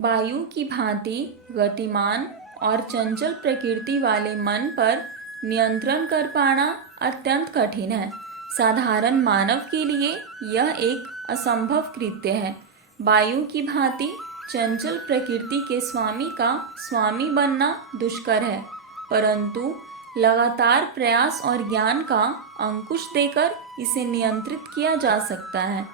वायु की भांति गतिमान और चंचल प्रकृति वाले मन पर नियंत्रण कर पाना अत्यंत कठिन है। साधारण मानव के लिए यह एक असंभव कृत्य है। वायु की भांति चंचल प्रकृति के स्वामी का स्वामी बनना दुष्कर है, परंतु लगातार प्रयास और ज्ञान का अंकुश देकर इसे नियंत्रित किया जा सकता है।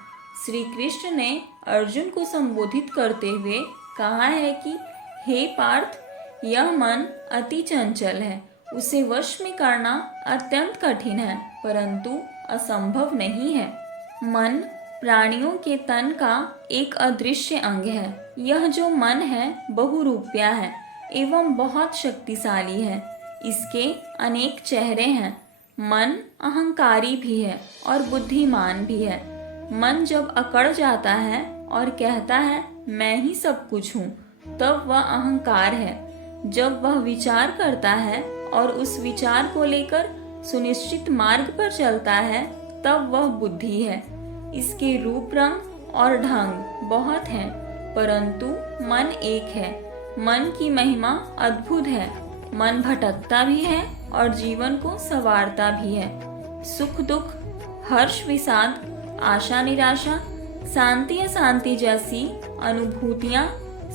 श्री कृष्ण ने अर्जुन को संबोधित करते हुए कहा है कि हे पार्थ, यह मन अति चंचल है, उसे वश में करना अत्यंत कठिन है, परंतु असंभव नहीं है। मन प्राणियों के तन का एक अदृश्य अंग है। यह जो मन है बहुरूपिया है एवं बहुत शक्तिशाली है। इसके अनेक चेहरे हैं। मन अहंकारी भी है और बुद्धिमान भी है। मन जब अकड़ जाता है और कहता है मैं ही सब कुछ हूँ, तब वह अहंकार है। जब वह विचार करता है और उस विचार को लेकर सुनिश्चित मार्ग पर चलता है, तब वह बुद्धि है। इसके रूप रंग और ढंग बहुत हैं, परंतु मन एक है। मन की महिमा अद्भुत है। मन भटकता भी है और जीवन को संवारता भी है। सुख दुख, हर्ष विषाद, आशा निराशा, शांति अशांति जैसी अनुभूतियाँ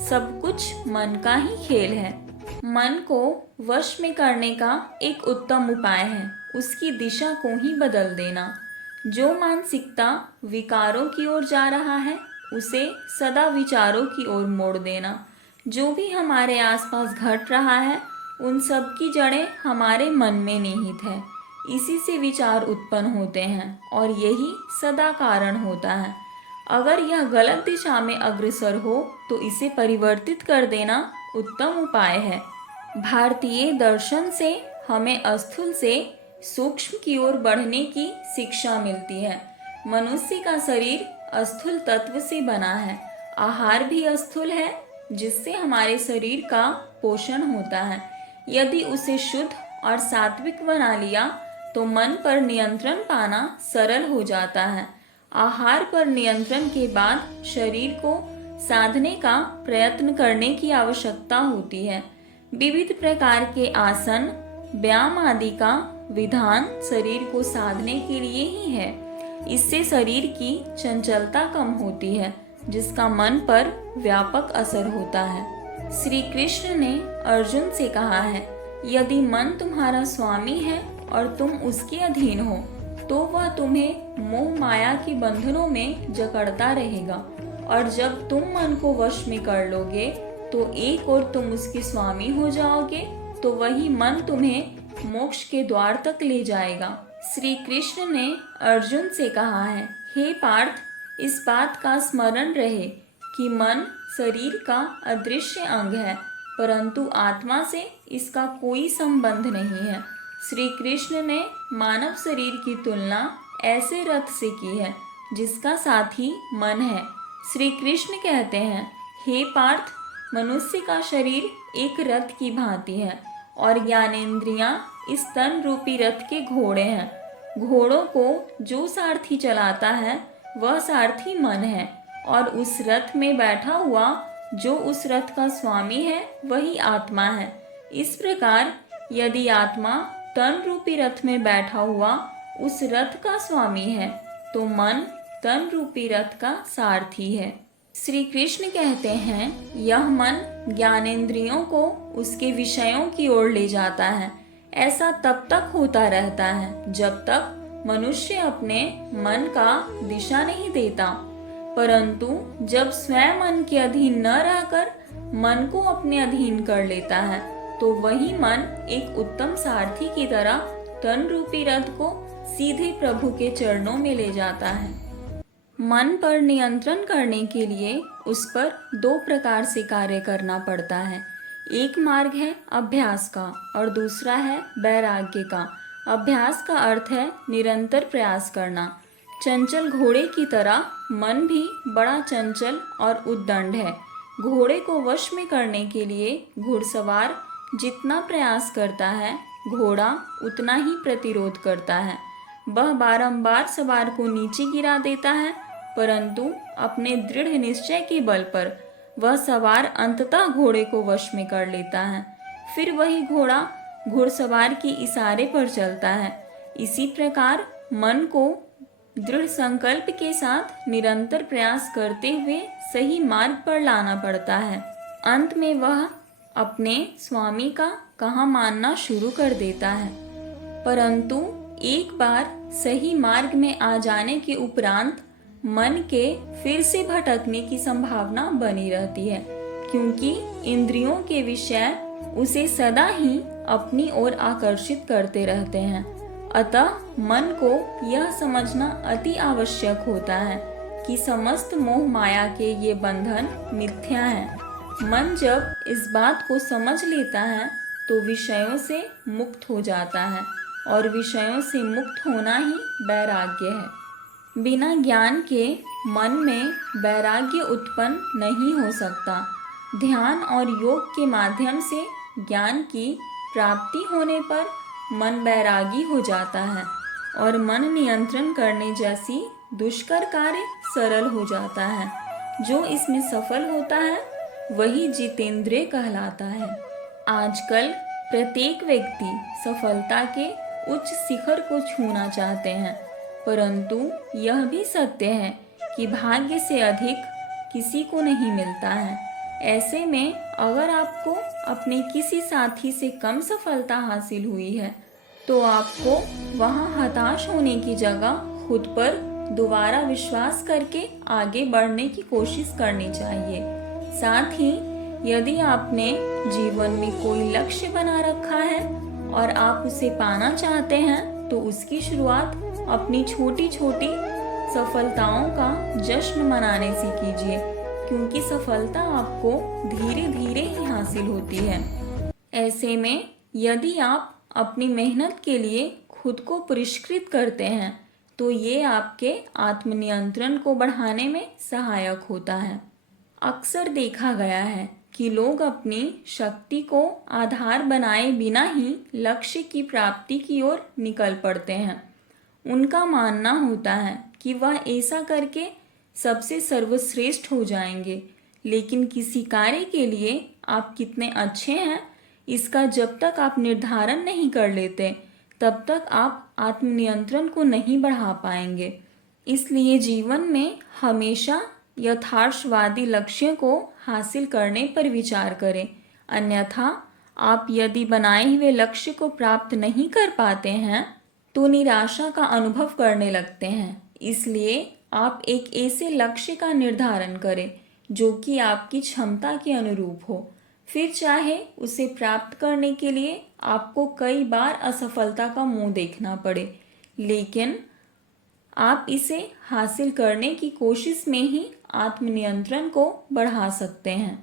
सब कुछ मन का ही खेल है। मन को वश में करने का एक उत्तम उपाय है उसकी दिशा को ही बदल देना। जो मानसिकता विकारों की ओर जा रहा है, उसे सदा विचारों की ओर मोड़ देना। जो भी हमारे आसपास घट रहा है, उन सब की जड़ें हमारे मन में निहित है। इसी से विचार उत्पन्न होते हैं और यही सदा कारण होता है। अगर यह गलत दिशा में अग्रसर हो तो इसे परिवर्तित कर देना उत्तम उपाय है। भारतीय दर्शन से हमें अस्थूल से सूक्ष्म की ओर बढ़ने की शिक्षा मिलती है। मनुष्य का शरीर अस्थूल तत्व से बना है। आहार भी अस्थूल है, जिससे हमारे शरीर का पोषण होता है। यदि उसे शुद्ध और सात्विक बना लिया तो मन पर नियंत्रण पाना सरल हो जाता है। आहार पर नियंत्रण के बाद शरीर को साधने का प्रयत्न करने की आवश्यकता होती है। विविध प्रकार के आसन, व्यायाम आदि का विधान शरीर को साधने के लिए ही है। इससे शरीर की चंचलता कम होती है, जिसका मन पर व्यापक असर होता है। श्री कृष्ण ने अर्जुन से कहा है, यदि मन तुम्हारा स्वामी है और तुम उसके अधीन हो, तो वह तुम्हें मोह माया के बंधनों में जकड़ता रहेगा। और जब तुम मन को वश में कर लोगे तो एक और तुम उसके स्वामी हो जाओगे, तो वही मन तुम्हें मोक्ष के द्वार तक ले जाएगा। श्री कृष्ण ने अर्जुन से कहा है, हे पार्थ, इस बात का स्मरण रहे कि मन शरीर का अदृश्य अंग है, परंतु आत्मा से इसका कोई संबंध नहीं है। श्री कृष्ण ने मानव शरीर की तुलना ऐसे रथ से की है जिसका साथी मन है। श्री कृष्ण कहते हैं, हे पार्थ, मनुष्य का शरीर एक रथ की भांति है और ज्ञानेंद्रियां इस तन रूपी रथ के घोड़े हैं। घोड़ों को जो सारथी चलाता है वह सारथी मन है, और उस रथ में बैठा हुआ जो उस रथ का स्वामी है वही आत्मा है। इस प्रकार यदि आत्मा तन रूपी रथ में बैठा हुआ उस रथ का स्वामी है, तो मन तन रूपी रथ का सारथी है। श्री कृष्ण कहते हैं, यह मन ज्ञानेंद्रियों को उसके विषयों की ओर ले जाता है। ऐसा तब तक होता रहता है जब तक मनुष्य अपने मन का दिशा नहीं देता, परंतु जब स्वयं मन के अधीन न रहकर मन को अपने अधीन कर लेता है, तो वही मन एक उत्तम सारथी की तरह तन रूपी रथ को सीधे प्रभु के चरणों में ले जाता है। मन पर नियंत्रण करने के लिए उस पर दो प्रकार से कार्य करना पड़ता है। एक मार्ग है अभ्यास का और दूसरा है वैराग्य का। अभ्यास का अर्थ है निरंतर प्रयास करना। चंचल घोड़े की तरह मन भी बड़ा चंचल और उद्दंड है। घोड़े को वश में करने के लिए घुड़सवार जितना प्रयास करता है, घोड़ा उतना ही प्रतिरोध करता है। वह बारंबार सवार को नीचे गिरा देता है, परंतु अपने दृढ़ निश्चय के बल पर वह सवार अंततः घोड़े को वश में कर लेता है। फिर वही घोड़ा घुड़सवार के इशारे पर चलता है। इसी प्रकार मन को दृढ़ संकल्प के साथ निरंतर प्रयास करते हुए सही मार्ग पर लाना पड़ता है। अंत में वह अपने स्वामी का कहा मानना शुरू कर देता है। परंतु एक बार सही मार्ग में आ जाने के उपरांत मन के फिर से भटकने की संभावना बनी रहती है, क्योंकि इंद्रियों के विषय उसे सदा ही अपनी ओर आकर्षित करते रहते हैं। अतः मन को यह समझना अति आवश्यक होता है कि समस्त मोह माया के ये बंधन मिथ्या हैं। मन जब इस बात को समझ लेता है तो विषयों से मुक्त हो जाता है, और विषयों से मुक्त होना ही वैराग्य है। बिना ज्ञान के मन में वैराग्य उत्पन्न नहीं हो सकता। ध्यान और योग के माध्यम से ज्ञान की प्राप्ति होने पर मन वैरागी हो जाता है, और मन नियंत्रण करने जैसी दुष्कर कार्य सरल हो जाता है। जो इसमें सफल होता है वही जितेंद्रिय कहलाता है। आजकल प्रत्येक व्यक्ति सफलता के उच्च शिखर को छूना चाहते हैं, परंतु यह भी सत्य है कि भाग्य से अधिक किसी को नहीं मिलता है। ऐसे में अगर आपको अपने किसी साथी से कम सफलता हासिल हुई है तो आपको वहाँ हताश होने की जगह खुद पर दोबारा विश्वास करके आगे बढ़ने की कोशिश करनी चाहिए। साथ ही यदि आपने जीवन में कोई लक्ष्य बना रखा है और आप उसे पाना चाहते हैं तो उसकी शुरुआत अपनी छोटी छोटी सफलताओं का जश्न मनाने से कीजिए, क्योंकि सफलता आपको धीरे धीरे ही हासिल होती है। ऐसे में यदि आप अपनी मेहनत के लिए खुद को पुरस्कृत करते हैं तो ये आपके आत्मनियंत्रण को बढ़ाने में सहायक होता है। अक्सर देखा गया है कि लोग अपनी शक्ति को आधार बनाए बिना ही लक्ष्य की प्राप्ति की ओर निकल पड़ते हैं। उनका मानना होता है कि वह ऐसा करके सबसे सर्वश्रेष्ठ हो जाएंगे, लेकिन किसी कार्य के लिए आप कितने अच्छे हैं इसका जब तक आप निर्धारण नहीं कर लेते तब तक आप आत्मनियंत्रण को नहीं बढ़ा पाएंगे। इसलिए जीवन में हमेशा यथार्थवादी लक्ष्य को हासिल करने पर विचार करें, अन्यथा आप यदि बनाए हुए लक्ष्य को प्राप्त नहीं कर पाते हैं तो निराशा का अनुभव करने लगते हैं। इसलिए आप एक ऐसे लक्ष्य का निर्धारण करें जो कि आपकी क्षमता के अनुरूप हो। फिर चाहे उसे प्राप्त करने के लिए आपको कई बार असफलता का मुंह देखना पड़े, लेकिन आप इसे हासिल करने की कोशिश में ही आत्मनियंत्रण को बढ़ा सकते हैं।